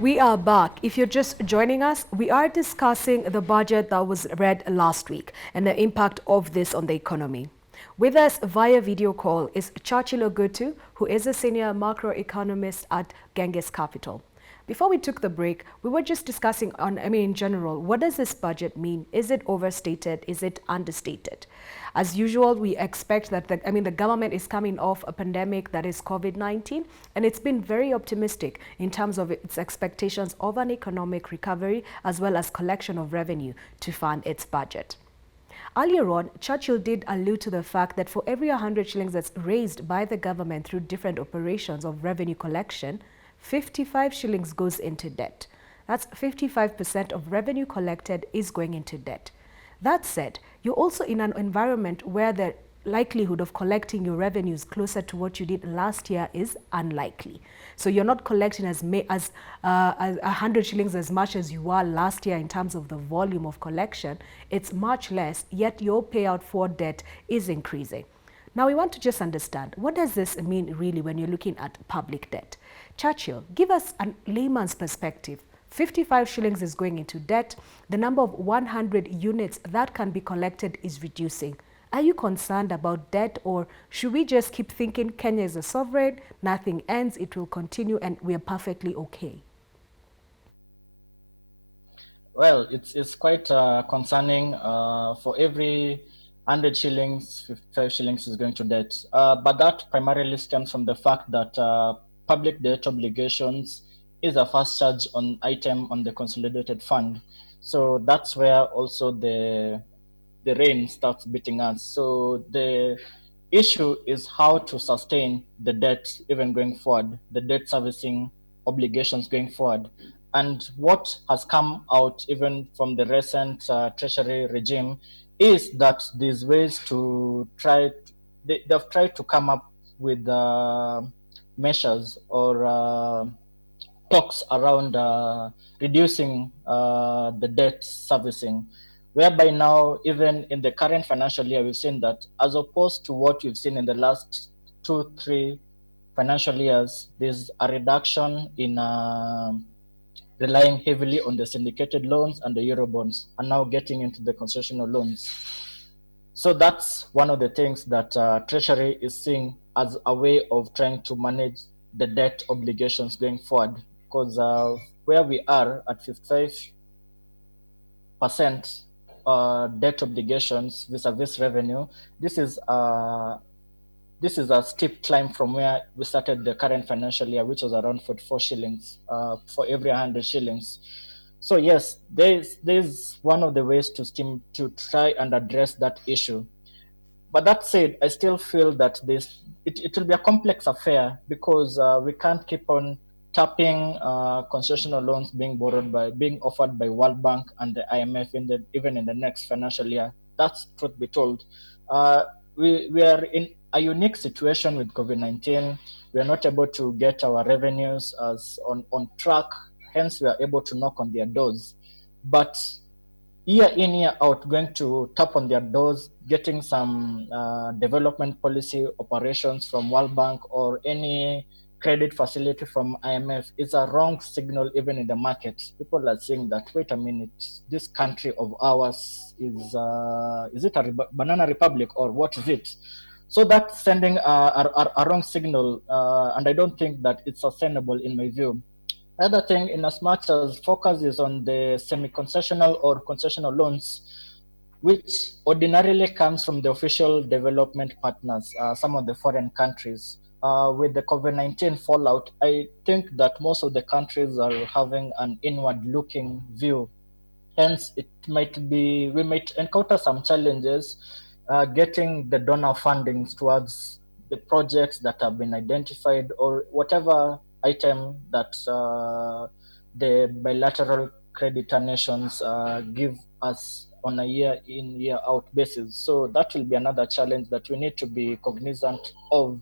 We are back. If you're just joining us, we are discussing the budget that was read last week and the impact of this on the economy. With us via video call is Churchill Ogutu, who is a senior macroeconomist at Genghis Capital. Before we took the break, we were just discussing in general, what does this budget mean? Is it overstated? Is it understated? As usual, we expect that the government is coming off a pandemic that is COVID-19, and it's been very optimistic in terms of its expectations of an economic recovery as well as collection of revenue to fund its budget. Earlier on, Churchill did allude to the fact that for every 100 shillings that's raised by the government through different operations of revenue collection, 55 shillings goes into debt. That's 55% of revenue collected is going into debt. That said, you're also in an environment where the likelihood of collecting your revenues closer to what you did last year is unlikely. So you're not collecting as 100 shillings as much as you were last year in terms of the volume of collection. It's much less, yet your payout for debt is increasing. Now we want to just understand, what does this mean really when you're looking at public debt? Churchill, give us a layman's perspective. 55 shillings is going into debt. The number of 100 units that can be collected is reducing. Are you concerned about debt, or should we just keep thinking Kenya is a sovereign, nothing ends, it will continue, and we are perfectly okay? Well, it's quite concerning. For every 100 shillings, 55 shillings is going to debt. But that primarily stems from the fact that public debt obligations is a first charge on item on the consolidated fund. So that's where also the rain starts beating us. So the issue is how to sustain the debt even going forward, the debt servicing obligations going forward. And what has come out even from the recent treasury regime is that these ways to they've tried to come up with measures or talks around reducing the debt servicing, whereby now, even in the current financial year, we've seen that as opposed to what we've seen in the last 2, 3 financial years, there's a reduction in relying heavily on the syndicated loans and the Eurobonds, and now getting into the concessional loans. So that's one of the things that Treasury is seeing as a way of trying to manage the debt obligations going forward. Because where we are at 55% debt obligations vis-a-vis revenue, this is a steep climb from where we started the current financial year, which was around 44 shillings for every 100 shillings. So yes, there's one of the ways to try and address that issue. But that said, I still feel that it will be a complex affair, because we can't keep on tapping concessional loans being offered by World Bank and the IMF even in the next financial year. That's truth be told. We are in a unique situation with COVID-19. We are not able to get our revenues as on track. Hence, we are able to knock on their doors. But year in, year out, going to tap on their doors, getting some development policy operations from World Bank or any credit facility from IMF is a wrong signal even in the market. People are saying that, wait a minute, this country of ours is it a banana republic or what is it? So that's sending a wrong signal, and I don't think that it's sustainable in my view. Other thing, in as much as focus is on the semi-concessional or concessional loans, which ordinarily comes from the official development partners, some of the foreign countries. With the COVID-19 fallout, I think that most of the countries are having an inward-looking view. Hence, we might encounter some challenges getting the donor fundings towards the projects that have been identified, or whatever item that the bilateral creditor nations give us on a year in, year out basis. So that will be another challenge that we need to be cognizant of.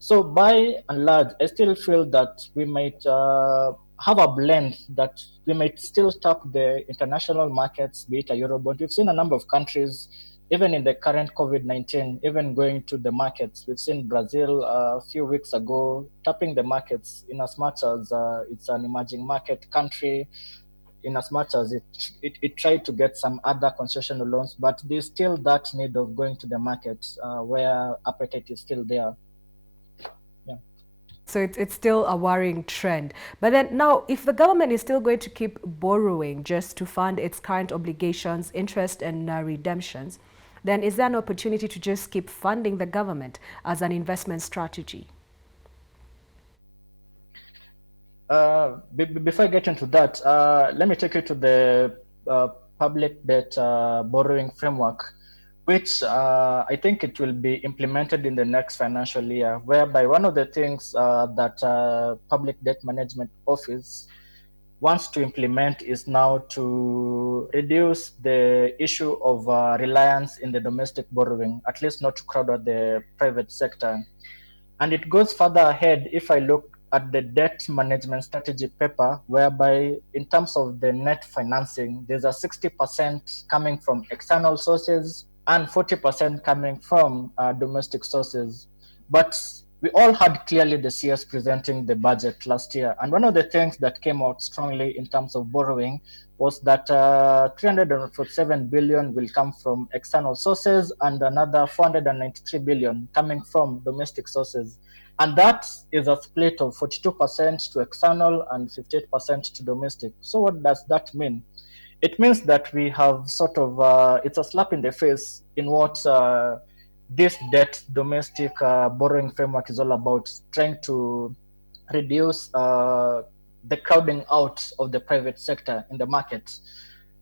So by and large, I still feel that we might have a blend, that we might still tap the international markets, be it a Eurobond. We've seen a number of countries even in the current COVID-19, even going to the markets. We've seen Brazil a few weeks ago tapping the markets in as much as it's an emerging market country, in as much as it tried to get some other concessional loans, but there's still that need of going to the market where appetite is still there. Yeah. So it's still a worrying trend. But then now, if the government is still going to keep borrowing just to fund its current obligations, interest and redemptions, then is there an opportunity to just keep funding the government as an investment strategy? Before I get into that, let me take you to the public debt borrowing framework, which I think it will be implemented in the next financial year, whereby one of the things that Public Debt Management Office wants to implement is now to reduce the issue of reliance in the domestic borrowing, at least not to crowd out the private sector. And it goes further ahead if I look at the debt management strategy paper, whereby in terms of the net financing, there's a 60% coming from external sources and 40% coming from domestic sources. But we all had clearly the CS presenting the budget last year. And one of the things that came out strongly in terms of borrowing was that 347 billion will come from external sources and another 493 billion coming from domestic sources. And that is a split of 42% to external and 58% to domestic. So what does that mean? It means that we have sort of, it's a slap in the face in what this debt domestic borrowing framework is all about, trying to reduce the crowding out of the private sector in the market.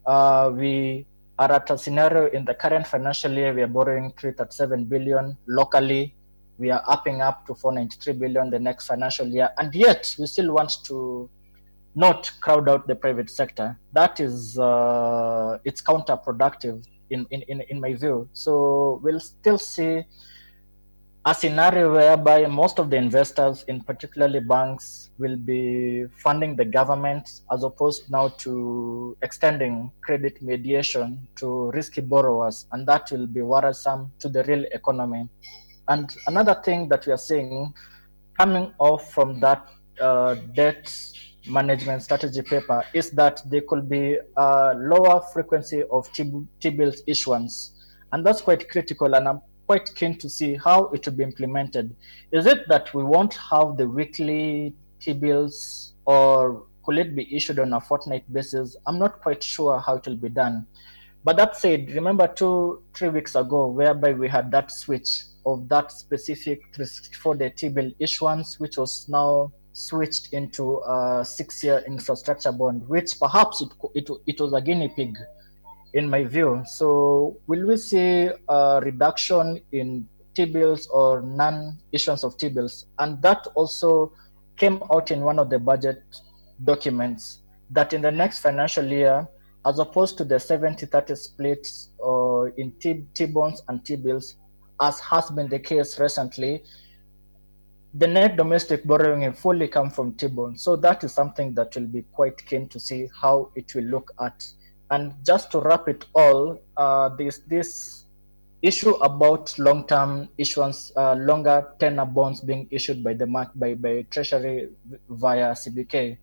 We are at a scenario in the current financial year, we are borrowing 337 billion locally. We are upping up to 493 billion the next financial year. And yet we still want to not crowd out the private sector. That is, it's counterproductive in my view. So we'll still see a scenario whereby most of the investors, in particularly banks, will be funding the government as opposed now to extending credit mediation to risky borrowers, and that will be worrisome to the real economy. And another thing that we are seeing coming off from that debt management strategy paper is that there could be a lower frequency of T-bills issuance. And that's quite critical, and I'm quite keen to see how it will be implemented. Is it that we won't have the weekly T-bills, or could it be issued on a fortnight basis? I'm not quite sure how it will be done. But that said, remember 3 weeks ago, whereby we had that switch of that specific 364-day T-bill issuance, which was now switched into a 6-year infrastructure bond, which perhaps it was a guinea pig in my view. So will we see a reduction in T-bills or non-issuance of T-bills? And that also came out in one of the budget documents, that in the next financial year, as opposed to the 70-30 splits in T-bonds and T-bills, as has been the case recently, the net domestic borrowing will fully come from T-bonds. So that is something that will be quite keen to see how it will look at. And just to wrap it all, this issue about long-term issuance, longer tenor bonds being issued by the by Treasury via CBK.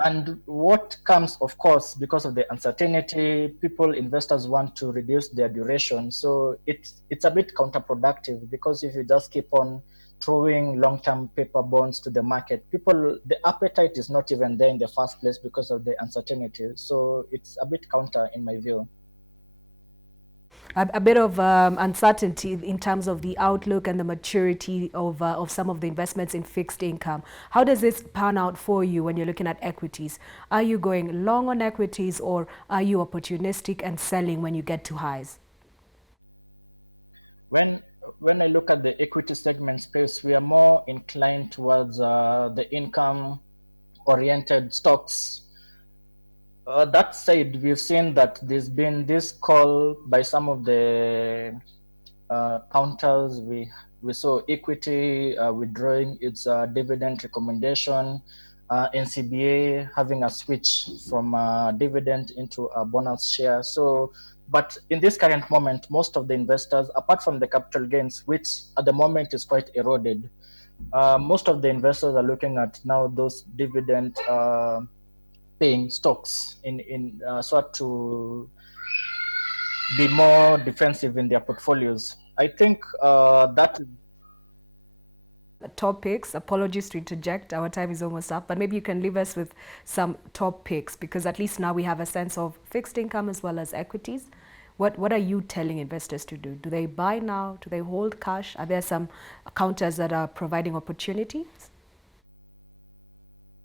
And what comes, of course, because of the uncertainty, investors want to reduce their duration. So it's a bit counterproductive, because if you just keep on throwing long-term paper bonds to the market, the appetite is not even there in the first place because of the uncertainty. So it's a bit counter in my view. A bit of uncertainty in terms of the outlook and the maturity of some of the investments in fixed income. How does this pan out for you when you're looking at equities? Are you going long on equities, or are you opportunistic and selling when you get to highs? When I look at the equity segment space, we are more inclined towards the income-oriented stocks. That said, we've seen that there's been this call by some of the counters. We saw equity withdrawing its dividend recommendation, NCBA having a switch from dividend into a bonus share. So But in this current moment, most of the investors, apart from the capital gains, which at the moment is quite eroded, most of the investors are looking at now those dividend paying stocks in sort to be more defensive in their portfolios. I think that Top picks. Apologies to interject. Our time is almost up, but maybe you can leave us with some top picks, because at least now we have a sense of fixed income as well as equities. What are you telling investors to do? Do they buy now? Do they hold cash? Are there some counters that are providing opportunities?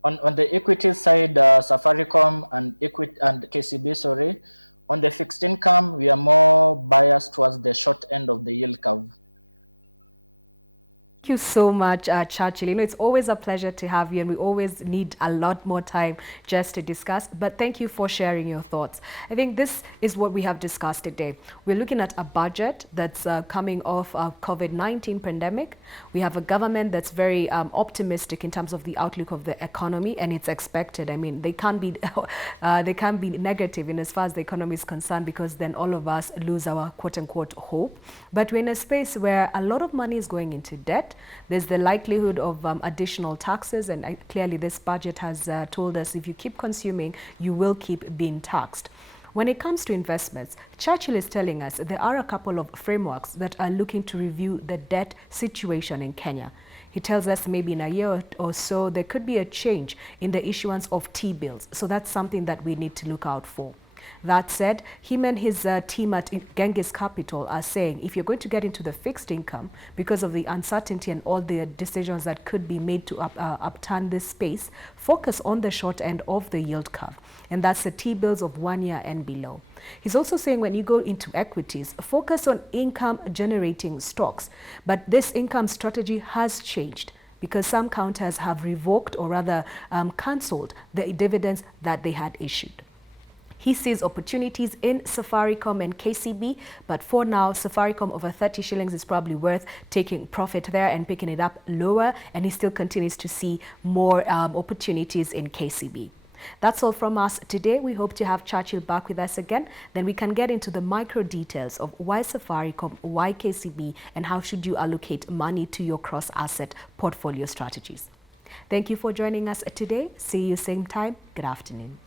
on the equity side, Safaricom and Equity and KCB, sorry. On the fixed income, we are more biased towards the short end of the yield curve. Thank you so much, Churchill. You know, it's always a pleasure to have you, and we always need a lot more time just to discuss. But thank you for sharing your thoughts. I think this is what we have discussed today. We're looking at a budget that's coming off of COVID-19 pandemic. We have a government that's very optimistic in terms of the outlook of the economy, and it's expected. I mean, they can't be negative in as far as the economy is concerned, because then all of us lose our quote-unquote hope. But we're in a space where a lot of money is going into debt. There's the likelihood of additional taxes, and clearly this budget has told us if you keep consuming, you will keep being taxed. When it comes to investments, Churchill is telling us there are a couple of frameworks that are looking to review the debt situation in Kenya. He tells us maybe in a year or so there could be a change in the issuance of T-bills. So that's something that we need to look out for. That said, him and his team at Genghis Capital are saying if you're going to get into the fixed income, because of the uncertainty and all the decisions that could be made to upturn this space, focus on the short end of the yield curve. And that's the T-bills of 1 year and below. He's also saying when you go into equities, focus on income generating stocks. But this income strategy has changed, because some counters have revoked or rather cancelled the dividends that they had issued. He sees opportunities in Safaricom and KCB, but for now, Safaricom over 30 shillings is probably worth taking profit there and picking it up lower, and he still continues to see more opportunities in KCB. That's all from us today. We hope to have Churchill back with us again. Then we can get into the micro details of why Safaricom, why KCB, and how should you allocate money to your cross-asset portfolio strategies. Thank you for joining us today. See you same time. Good afternoon.